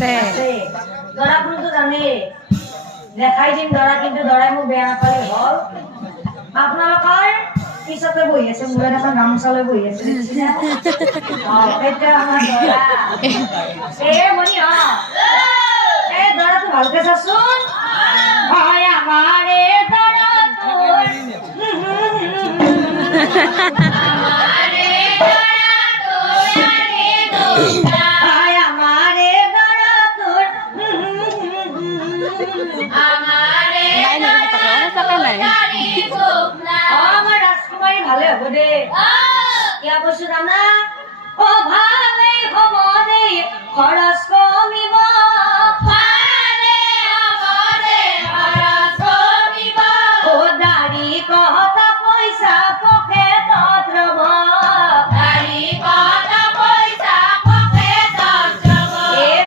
আছে দৰা কোনটো জানে দেখাই দিম দৰা কিন্তু দৰাই মোক বেয়া নাপালে হ'ল আপোনালোকৰ পিছতে বহি আছে মূৰত এখন গামোচালৈ বহি আছে এতিয়া আমাৰ দৰা মণি এই দৰাটো ভালকে চাচোন হয় আমাৰে দৰা ৰাজকুমাৰী ভালে হ'ব দে কিয় কৈছো জানা অ ভালেই হ'ব দেই খৰচ কমিব